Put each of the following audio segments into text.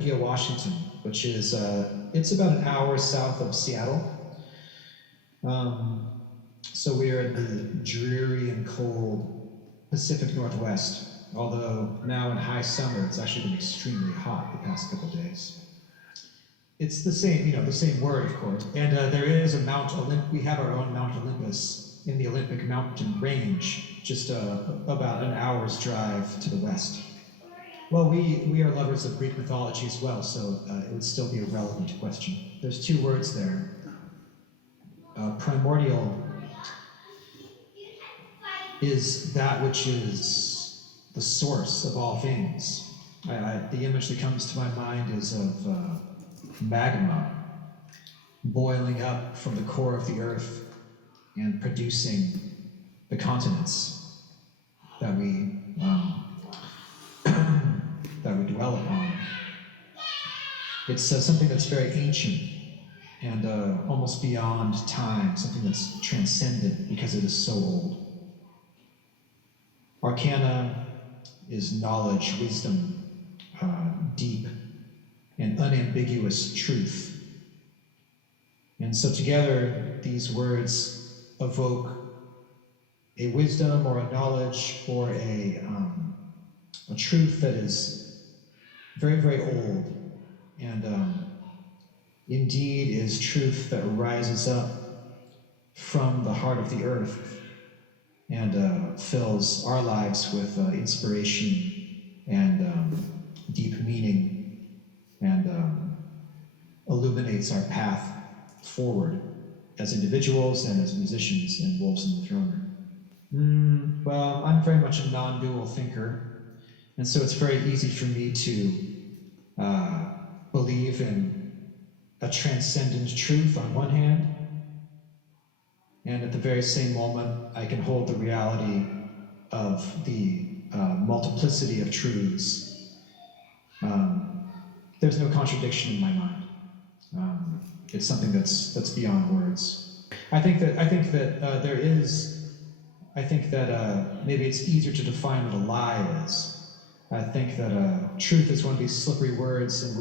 Olympia, Washington, which is, it's about an hour south of Seattle. So we are in the dreary and cold Pacific Northwest, although now in high summer, it's actually been extremely hot the past couple days. It's the same, the same word, of course. And there is a we have our own Mount Olympus in the Olympic Mountain Range, just about an hour's drive to the west. Well, we are lovers of Greek mythology as well, so it would still be a relevant question. There's two words there. Primordial is that which is the source of all things. The image that comes to my mind is of magma boiling up from the core of the earth and producing the continents that we dwell upon. It's something that's very ancient and almost beyond time, something that's transcendent because it is so old. Arcana is knowledge, wisdom, deep and unambiguous truth. And so together, these words evoke a wisdom or a knowledge or a truth that is very, very old, and indeed is truth that rises up from the heart of the earth and fills our lives with inspiration and deep meaning, and illuminates our path forward as individuals and as musicians and wolves in the throne room. Well, I'm very much a non-dual thinker, and so it's very easy for me to believe in a transcendent truth on one hand, and at the very same moment, I can hold the reality of the multiplicity of truths. There's no contradiction in my mind. It's something that's beyond words. I think that maybe it's easier to define what a lie is. I think that truth is one of these slippery words, and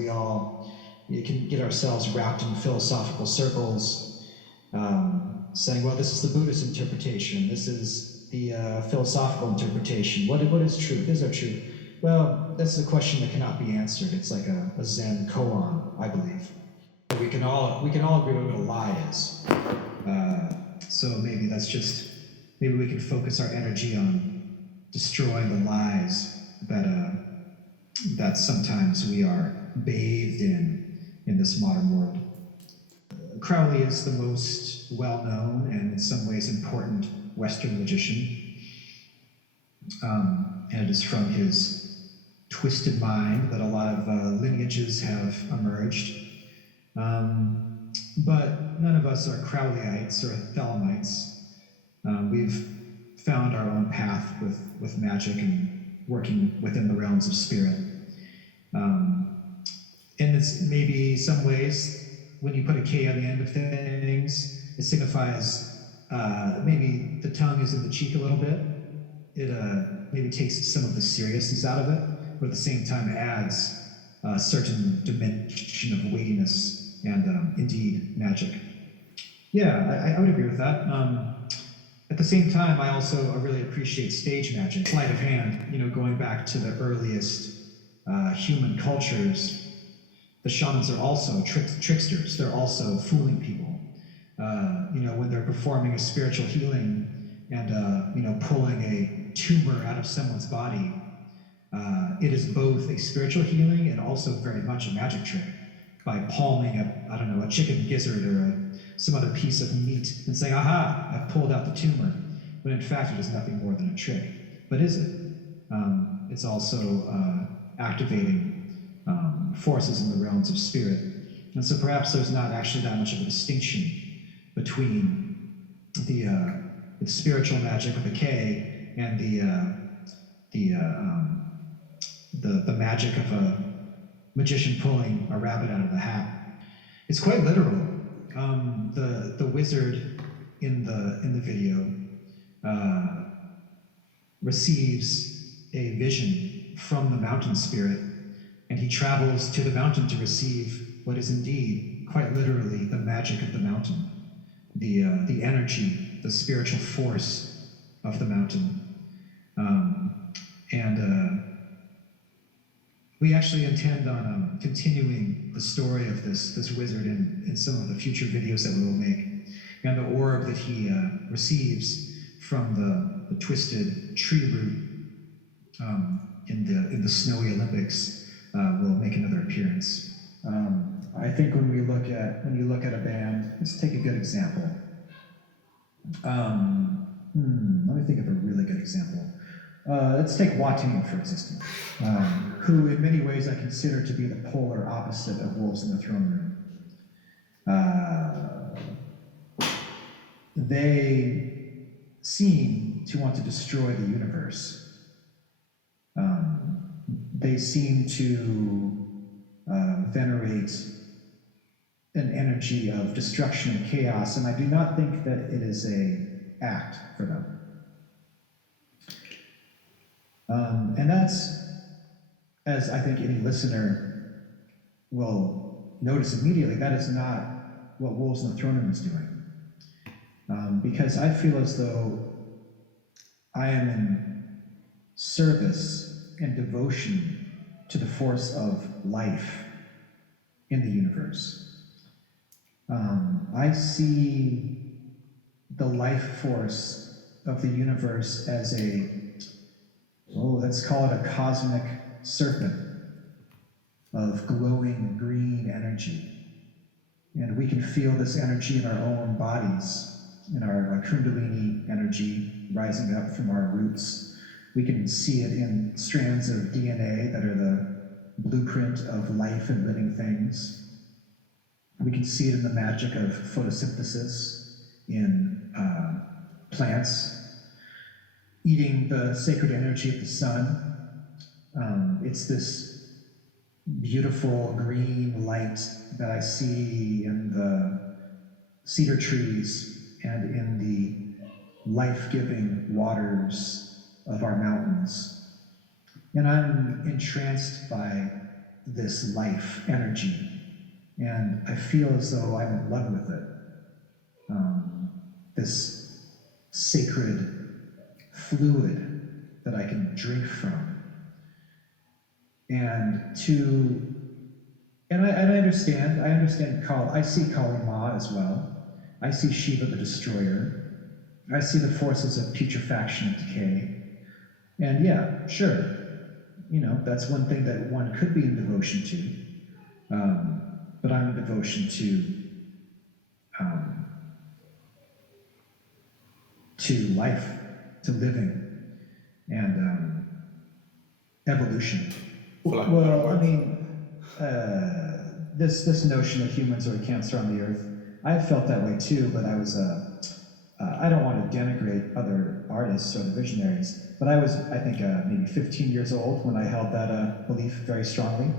you can get ourselves wrapped in philosophical circles, saying, well, this is the Buddhist interpretation, this is the philosophical interpretation. What is truth? Is there truth? Well, that's a question that cannot be answered. It's like a Zen koan, I believe. We can all agree what a lie is. So maybe we can focus our energy on destroying the lies that sometimes we are bathed in this modern world. Crowley is the most well-known and in some ways important Western magician. And it is from his twisted mind that a lot of lineages have emerged. But none of us are Crowleyites or Thelemites. We've found our own path with magic and working within the realms of spirit. And it's maybe some ways, when you put a K on the end of things, it signifies maybe the tongue is in the cheek a little bit. It maybe takes some of the seriousness out of it, but at the same time adds a certain dimension of weightiness and indeed magic. Yeah, I would agree with that. At the same time, I also really appreciate stage magic. Sleight of hand, going back to the earliest human cultures, the shamans are also tricksters. They're also fooling people. When they're performing a spiritual healing and pulling a tumor out of someone's body, it is both a spiritual healing and also very much a magic trick. By palming a chicken gizzard or some other piece of meat and saying, aha, I've pulled out the tumor. When in fact it is nothing more than a trick. But is it? It's also activating forces in the realms of spirit. And so perhaps there's not actually that much of a distinction between the spiritual magic with a K and the magic of a magician pulling a rabbit out of the hat. It's quite literal. The wizard in the video receives a vision from the mountain spirit and he travels to the mountain to receive what is indeed, quite literally, the magic of the mountain, the energy, the spiritual force of the mountain. We actually intend on continuing the story of this wizard in some of the future videos that we will make. And the orb that he receives from the twisted tree root in the snowy Olympics will make another appearance. I think when you look at a band, let's take a good example. Let me think of a really good example. Let's take Yawning, for instance, who in many ways I consider to be the polar opposite of Wolves in the Throne Room. They seem to want to destroy the universe. They seem to venerate an energy of destruction and chaos, and I do not think that it is an act for them. And that's, as I think any listener will notice immediately, that is not what Wolves in the Throne Room is doing. Because I feel as though I am in service and devotion to the force of life in the universe. I see the life force of the universe as let's call it a cosmic serpent of glowing green energy. And we can feel this energy in our own bodies, in our Kundalini energy rising up from our roots. We can see it in strands of DNA that are the blueprint of life and living things. We can see it in the magic of photosynthesis in plants, eating the sacred energy of the sun. It's this beautiful green light that I see in the cedar trees and in the life-giving waters of our mountains. And I'm entranced by this life energy, and I feel as though I'm in love with it. This sacred fluid that I can drink from. I understand I see Kali Ma as well. I see Shiva the Destroyer. I see the forces of putrefaction and decay. And yeah, sure, that's one thing that one could be in devotion to. But I'm in devotion to life, to living, and evolution. Well, I mean, this notion that humans are a cancer on the earth, I felt that way too, but I was, I don't want to denigrate other artists or the visionaries, but I was, I think, maybe 15 years old when I held that belief very strongly.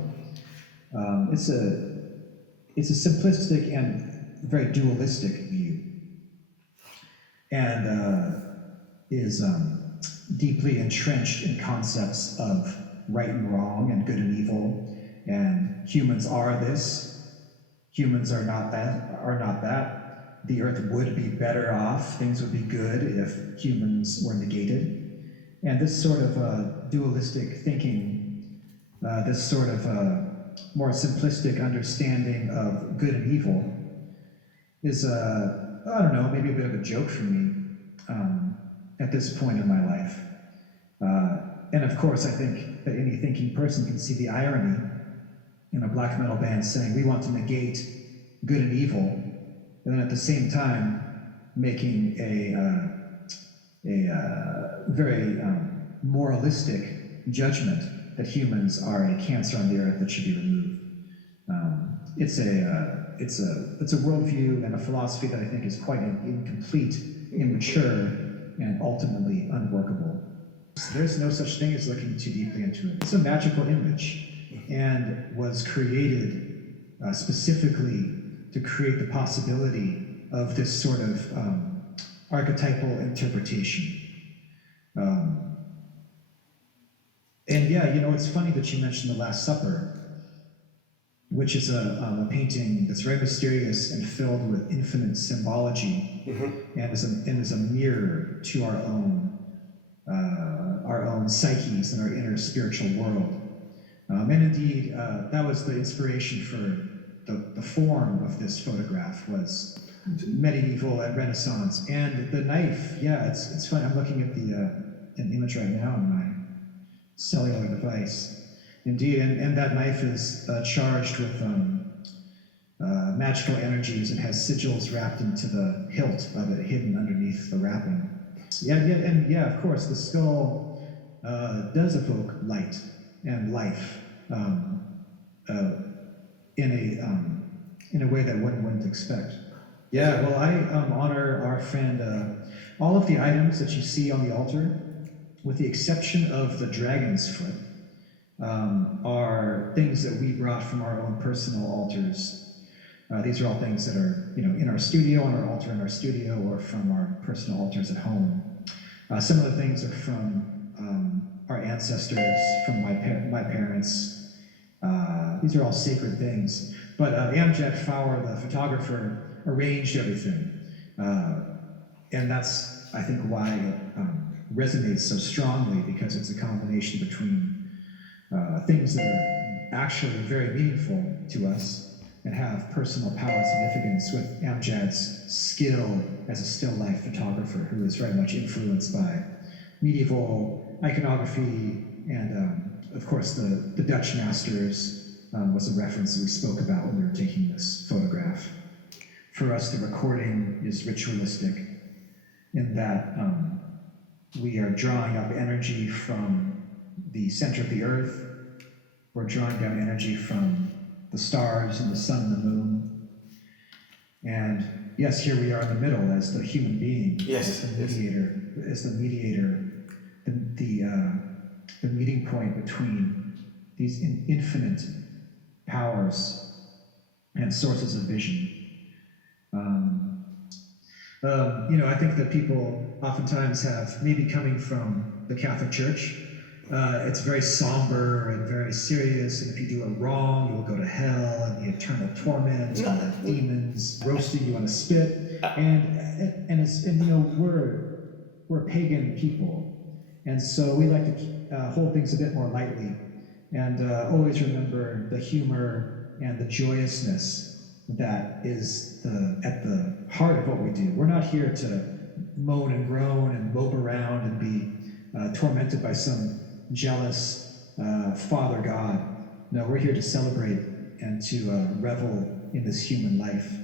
It's a simplistic and very dualistic view, and is deeply entrenched in concepts of right and wrong and good and evil, and humans are this, humans are not that, the earth would be better off, things would be good if humans were negated. And this sort of dualistic thinking, this sort of more simplistic understanding of good and evil is, I don't know, maybe a bit of a joke for me at this point in my life. And of course, I think that any thinking person can see the irony in a black metal band saying, we want to negate good and evil, and then at the same time making a very moralistic judgment that humans are a cancer on the earth that should be removed. It's a worldview and a philosophy that I think is quite incomplete, immature, and ultimately unworkable. There's no such thing as looking too deeply into it. It's a magical image and was created specifically to create the possibility of this sort of archetypal interpretation. And yeah, it's funny that you mentioned the Last Supper. which is a painting that's very mysterious and filled with infinite symbology, and is a mirror to our own psyches and our inner spiritual world. And indeed, that was the inspiration for the form of this photograph, was medieval and Renaissance. And the knife, yeah, it's funny. I'm looking at an image right now on my cellular device. Indeed, and that knife is charged with magical energies. It has sigils wrapped into the hilt of it, hidden underneath the wrapping. Yeah, of course, the skull does evoke light and life in a way that one wouldn't expect. Yeah, well, I honor our friend. All of the items that you see on the altar, with the exception of the dragon's foot, are things that we brought from our own personal altars. These are all things that are, in our studio, on our altar in our studio, or from our personal altars at home. Some of the things are from our ancestors, from my parents. These are all sacred things. But Amjad Faur, the photographer, arranged everything. And that's, I think, why it resonates so strongly, because it's a combination between things that are actually very meaningful to us and have personal power and significance, with Amjad's skill as a still life photographer, who is very much influenced by medieval iconography, and of course the Dutch masters was a reference that we spoke about when we were taking this photograph. For us, the recording is ritualistic in that we are drawing up energy from the center of the earth. We're drawing down energy from the stars and the sun and the moon. And yes, here we are in the middle as the human being, as the mediator, the meeting point between these infinite powers and sources of vision. I think that people oftentimes have, maybe coming from the Catholic Church, it's very somber and very serious, and if you do it wrong, you will go to hell and the eternal torment, and the demons roasting you on a spit, we're pagan people, and so we like to hold things a bit more lightly, and always remember the humor and the joyousness that is at the heart of what we do. We're not here to moan and groan and mope around and be tormented by some jealous Father God. No, we're here to celebrate and to revel in this human life.